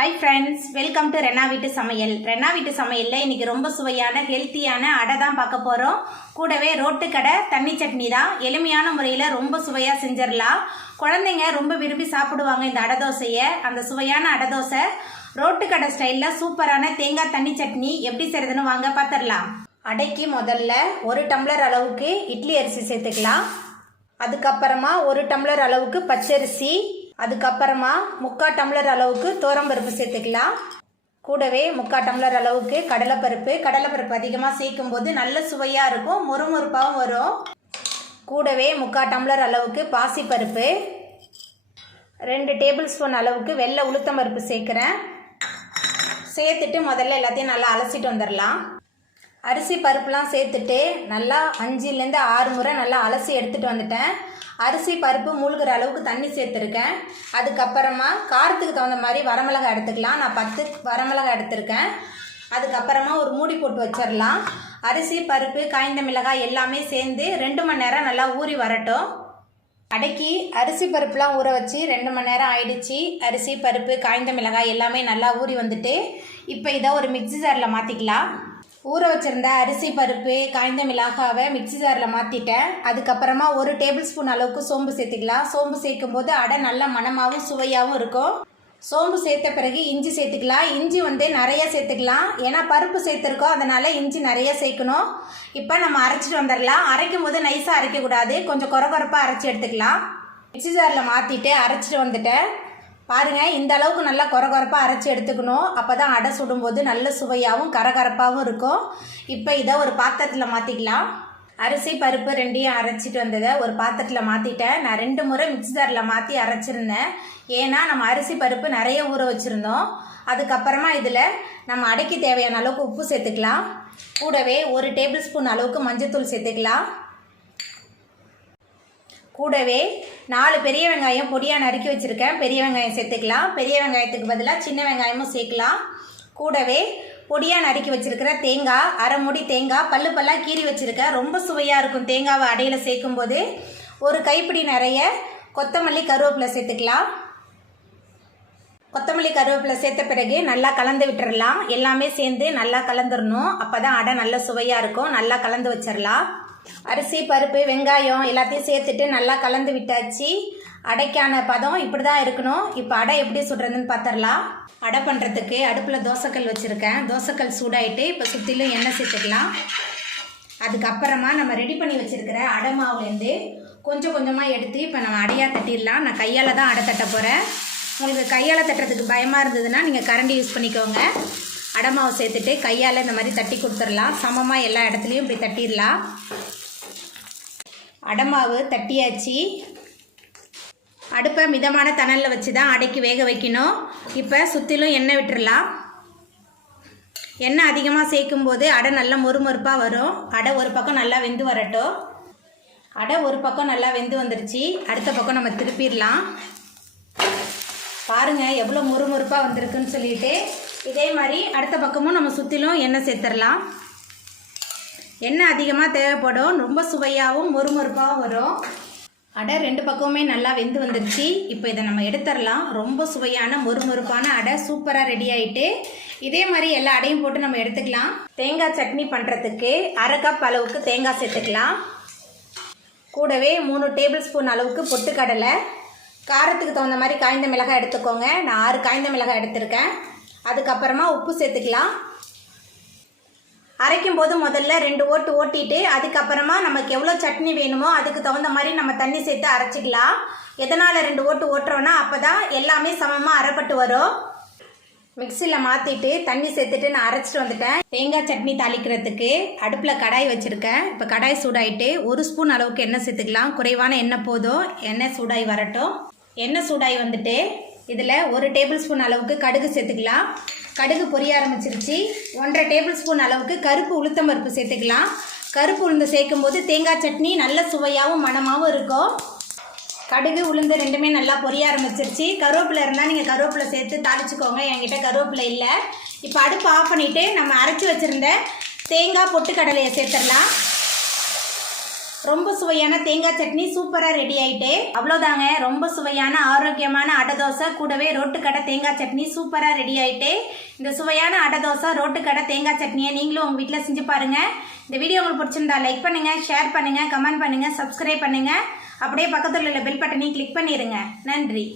Hi friends, welcome to Renna வீட்டு சமையல். ரென்னா வீட்டு சமையலில் இன்றைக்கி ரொம்ப சுவையான ஹெல்த்தியான அடை தான் பார்க்க போகிறோம். கூடவே ரோட்டுக்கடை தண்ணி சட்னி தான். எளிமையான முறையில் ரொம்ப சுவையாக செஞ்சிடலாம். குழந்தைங்க ரொம்ப விரும்பி சாப்பிடுவாங்க இந்த அடை தோசையை. அந்த சுவையான அடை தோசை ரோட்டுக்கடை ஸ்டைலில் சூப்பரான தேங்காய் தண்ணி சட்னி எப்படி செய்கிறதுன்னு வாங்க பார்த்துடலாம். அடைக்கு முதல்ல 1 டம்ளர் அளவுக்கு இட்லி அரிசி சேர்த்துக்கலாம். அதுக்கப்புறமா 1 டம்ளர் அளவுக்கு பச்சரிசி, அதுக்கப்புறமா 3/4 டம்ளர் அளவுக்கு துவரம்பருப்பு சேர்த்துக்கலாம். கூடவே 3/4 டம்ளர் அளவுக்கு கடலைப்பருப்பு அதிகமாக சேர்க்கும் போது நல்ல சுவையாக இருக்கும், மொறுமொறுப்பாகவும் வரும். கூடவே 3/4 டம்ளர் அளவுக்கு பாசிப்பருப்பு, 2 டேபிள் ஸ்பூன் அளவுக்கு வெள்ளை உளுத்தம் பருப்பு சேர்க்குறேன். சேர்த்துட்டு முதல்ல எல்லாத்தையும் நல்லா அலசிட்டு வந்துடலாம். அரிசி பருப்புலாம் சேர்த்துட்டு நல்லா 5லேருந்து 6 முறை நல்லா அலசி எடுத்துகிட்டு வந்துட்டேன். அரிசி பருப்பு மூழ்கிற அளவுக்கு தண்ணி சேர்த்துருக்கேன். அதுக்கப்புறமா காரத்துக்கு தகுந்த மாதிரி வரமிளகாய் எடுத்துக்கலாம். நான் 10 வரமிளகாய் எடுத்திருக்கேன். அதுக்கப்புறமா ஒரு மூடி போட்டு வச்சிடலாம். அரிசி பருப்பு காய்ந்த மிளகாய் எல்லாமே சேர்ந்து 2 மணி நேரம் நல்லா ஊறி வரட்டும். அடைக்கி அரிசி பருப்புலாம் ஊற வச்சு 2 மணி நேரம் ஆயிடுச்சு. அரிசி பருப்பு காய்ந்த மிளகாய் எல்லாமே நல்லா ஊறி வந்துட்டு இப்போ இதை ஒரு மிக்ஸி ஜாரில் மாற்றிக்கலாம். ஊற வச்சுருந்த அரிசி பருப்பு காய்ந்த மிளகாவை மிக்ஸி ஜாரில் மாற்றிட்டேன். அதுக்கப்புறமா 1 டேபிள் ஸ்பூன் அளவுக்கு சோம்பு சேர்த்துக்கலாம். சோம்பு சேர்க்கும் போது அடை நல்ல மணமாகவும் சுவையாகவும் இருக்கும். சோம்பு சேர்த்த பிறகு இஞ்சி சேர்த்துக்கலாம். இஞ்சி நிறைய சேர்த்துக்கலாம், ஏன்னா பருப்பு சேர்த்துருக்கோம், அதனால் இஞ்சி நிறைய சேர்க்கணும். இப்போ நம்ம அரைச்சிட்டு வந்துடலாம். அரைக்கும் போது நைஸாக அரைக்கக்கூடாது, கொஞ்சம் கொரகொரப்பாக அரைச்சி எடுத்துக்கலாம். மிக்ஸி ஜாரில் மாற்றிட்டு அரைச்சிட்டு வந்துட்டேன். பாருங்கள், இந்த அளவுக்கு நல்லா கொரகொரப்பாக அரைச்சி எடுத்துக்கணும். அப்போ தான் அடை சுடும்போது நல்ல சுவையாகவும் கரகரப்பாகவும் இருக்கும். இப்போ இதை ஒரு பாத்திரத்தில் மாற்றிக்கலாம். அரிசி பருப்பு 2ஐயும் அரைச்சிட்டு வந்ததை ஒரு பாத்திரத்தில் மாற்றிட்டேன். நான் 2 முறை மிக்ஸி ஜாரில் மாற்றி அரைச்சிருந்தேன், ஏன்னா நம்ம அரிசி பருப்பு நிறைய ஊற வச்சுருந்தோம். அதுக்கப்புறமா இதில் நம்ம அடைக்கு தேவையான அளவுக்கு உப்பு சேர்த்துக்கலாம். கூடவே 1 டேபிள் ஸ்பூன் அளவுக்கு மஞ்சள்தூள் சேர்த்துக்கலாம். கூடவே 4 பெரிய வெங்காயம் பொடியாக நறுக்கி வச்சுருக்கேன். பெரிய வெங்காயம் சேர்த்துக்கலாம். பெரிய வெங்காயத்துக்கு பதிலாக சின்ன வெங்காயமும் சேர்க்கலாம். கூடவே பொடியாக நறுக்கி வச்சுருக்கிற தேங்காய், 1/2 மூடி தேங்காய் பல்லாக கீறி வச்சுருக்கேன். ரொம்ப சுவையாக இருக்கும் தேங்காவை அடையில் சேர்க்கும்போது. ஒரு கைப்பிடி நிறைய கொத்தமல்லி கருவேப்பிலை சேர்த்துக்கலாம். கொத்தமல்லி கருவேப்பிலை சேர்த்த பிறகு நல்லா கலந்து விட்டுறலாம். எல்லாமே சேர்ந்து நல்லா கலந்துடணும், அப்போ தான் அடை நல்ல சுவையாக இருக்கும். நல்லா கலந்து வச்சிடலாம். அரிசி பருப்பு வெங்காயம் எல்லாத்தையும் சேர்த்துட்டு நல்லா கலந்து விட்டாச்சு. அடைக்கான பதம் இப்படி தான் இருக்கணும். இப்போ அடை எப்படி சுடுறதுன்னு பார்த்துடலாம். அடை பண்ணுறதுக்கு அடுப்பில் தோசைக்கல் வச்சுருக்கேன். தோசைக்கல் சூடாயிட்டு இப்போ சுற்றிலும் எண்ணெய் சேர்த்துக்கலாம். அதுக்கப்புறமா நம்ம ரெடி பண்ணி வச்சுருக்கிற அடை மாவுலேருந்து கொஞ்சம் கொஞ்சமாக எடுத்து இப்போ நம்ம அடையாக தட்டிடலாம். நான் கையால் தான் அடை தட்ட போகிறேன். உங்களுக்கு கையால் தட்டுறதுக்கு பயமாக இருந்ததுன்னா நீங்கள் கரண்டி யூஸ் பண்ணிக்கோங்க. அடை மாவு சேர்த்துட்டு கையால் இந்த மாதிரி தட்டி கொடுத்துடலாம். சமமாக எல்லா இடத்துலையும் இப்படி தட்டிடலாம். அடை மாவு தட்டியாச்சு. அடுப்பை மிதமான தணலில் வச்சு தான் அடைக்கு வேக வைக்கணும். இப்போ சுற்றிலும் எண்ணெய் விட்டுடலாம். எண்ணெய் அதிகமாக சேர்க்கும் போது அடை நல்லா மொறுமொறுப்பாக வரும். அடை ஒரு பக்கம் நல்லா வெந்து வரட்டும். அடை ஒரு பக்கம் நல்லா வெந்து வந்துருச்சு. அடுத்த பக்கம் நம்ம திருப்பிடலாம். பாருங்கள் எவ்வளோ மொறுமொறுப்பாக வந்திருக்குன்னு சொல்லிட்டு. இதே மாதிரி அடுத்த பக்கமும் நம்ம சுற்றிலும் எண்ணெய் சேர்த்துடலாம். எண்ணெய் அதிகமாக தேவைப்படும், ரொம்ப சுவையாகவும் மொறுமொறுப்பாகவும் வரும். அடை 2 பக்கமுமே நல்லா வெந்து வந்துருச்சு. இப்போ இதை நம்ம எடுத்துடலாம். ரொம்ப சுவையான மொறுமொறுப்பான அடை சூப்பராக ரெடி ஆகிட்டு. இதே மாதிரி எல்லா அடையும் போட்டு நம்ம எடுத்துக்கலாம். தேங்காய் சட்னி பண்ணுறதுக்கு 1/2 கப் அளவுக்கு தேங்காய் சேர்த்துக்கலாம். கூடவே 3 டேபிள் ஸ்பூன் அளவுக்கு பொட்டுக்கடலை, காரத்துக்கு தகுந்த மாதிரி காய்ந்த மிளகாய் எடுத்துக்கோங்க. நான் 6 காய்ந்த மிளகாய் எடுத்திருக்கேன். அதுக்கப்புறமா உப்பு சேர்த்துக்கலாம். அரைக்கும் போது முதல்ல 2 ஓட்டு ஓட்டிட்டு அதுக்கப்புறமா நமக்கு எவ்வளோ சட்னி வேணுமோ அதுக்கு தகுந்த மாதிரி நம்ம தண்ணி சேர்த்து அரைச்சிக்கலாம். எதனால் 2 ஓட்டு ஓட்டுறோன்னா அப்போ தான் எல்லாமே சமமாக அரைப்பட்டு வரும். மிக்சியில் மாற்றிட்டு தண்ணி சேர்த்துட்டு நான் அரைச்சிட்டு வந்துட்டேன். தேங்காய் சட்னி தாளிக்கிறதுக்கு அடுப்பில் கடாய் வச்சுருக்கேன். இப்போ கடாய் சூடாயிட்டு 1 ஸ்பூன் அளவுக்கு எண்ணெய் சேர்த்துக்கலாம். குறைவான எண்ணெய் போதும். எண்ணெய் சூடாகி வரட்டும். எண்ணெய் சூடாகி வந்துட்டு இதில் 1 டேபிள் ஸ்பூன் அளவுக்கு கடுகு சேர்த்துக்கலாம். கடுகு பொரிய ஆரம்பிச்சிருச்சு. 1/2 டேபிள் ஸ்பூன் அளவுக்கு கருப்பு உளுத்தம் பருப்பு சேர்த்துக்கலாம். கருப்பு உளுந்து சேர்க்கும் போது தேங்காய் சட்னி நல்ல சுவையாகவும் மணமாகவும் இருக்கும். கடுகு உளுந்து 2மே நல்லா பொரிய ஆரம்பிச்சிருச்சு. கருவேப்பிலை இருந்தால் நீங்கள் கருவேப்பிலை சேர்த்து தாளிச்சுக்கோங்க. என்கிட்ட கருவேப்பிலை இல்லை. இப்போ அடுப்பு ஆஃப் பண்ணிவிட்டு நம்ம அரைச்சி வச்சுருந்த தேங்காய் பொட்டுக்கடலையை சேர்த்துடலாம். ரொம்ப சுவையான தேங்காய் சட்னி சூப்பராக ரெடி ஆயிட்டு. அவ்வளோதாங்க, ரொம்ப சுவையான ஆரோக்கியமான அடை தோசை கூடவே ரோட்டுக்கடை தேங்காய் சட்னி சூப்பராக ரெடி ஆயிட்டு. இந்த சுவையான அடை தோசை ரோட்டுக்கடை தேங்காய் சட்னியை நீங்களும் உங்கள் வீட்டில் செஞ்சு பாருங்கள். இந்த வீடியோ உங்களுக்கு பிடிச்சிருந்தா லைக் பண்ணுங்கள், ஷேர் பண்ணுங்கள், கமெண்ட் பண்ணுங்கள், சப்ஸ்கிரைப் பண்ணுங்கள். அப்படியே பக்கத்தில் உள்ள பெல் பட்டனையும் கிளிக் பண்ணிடுங்க. நன்றி.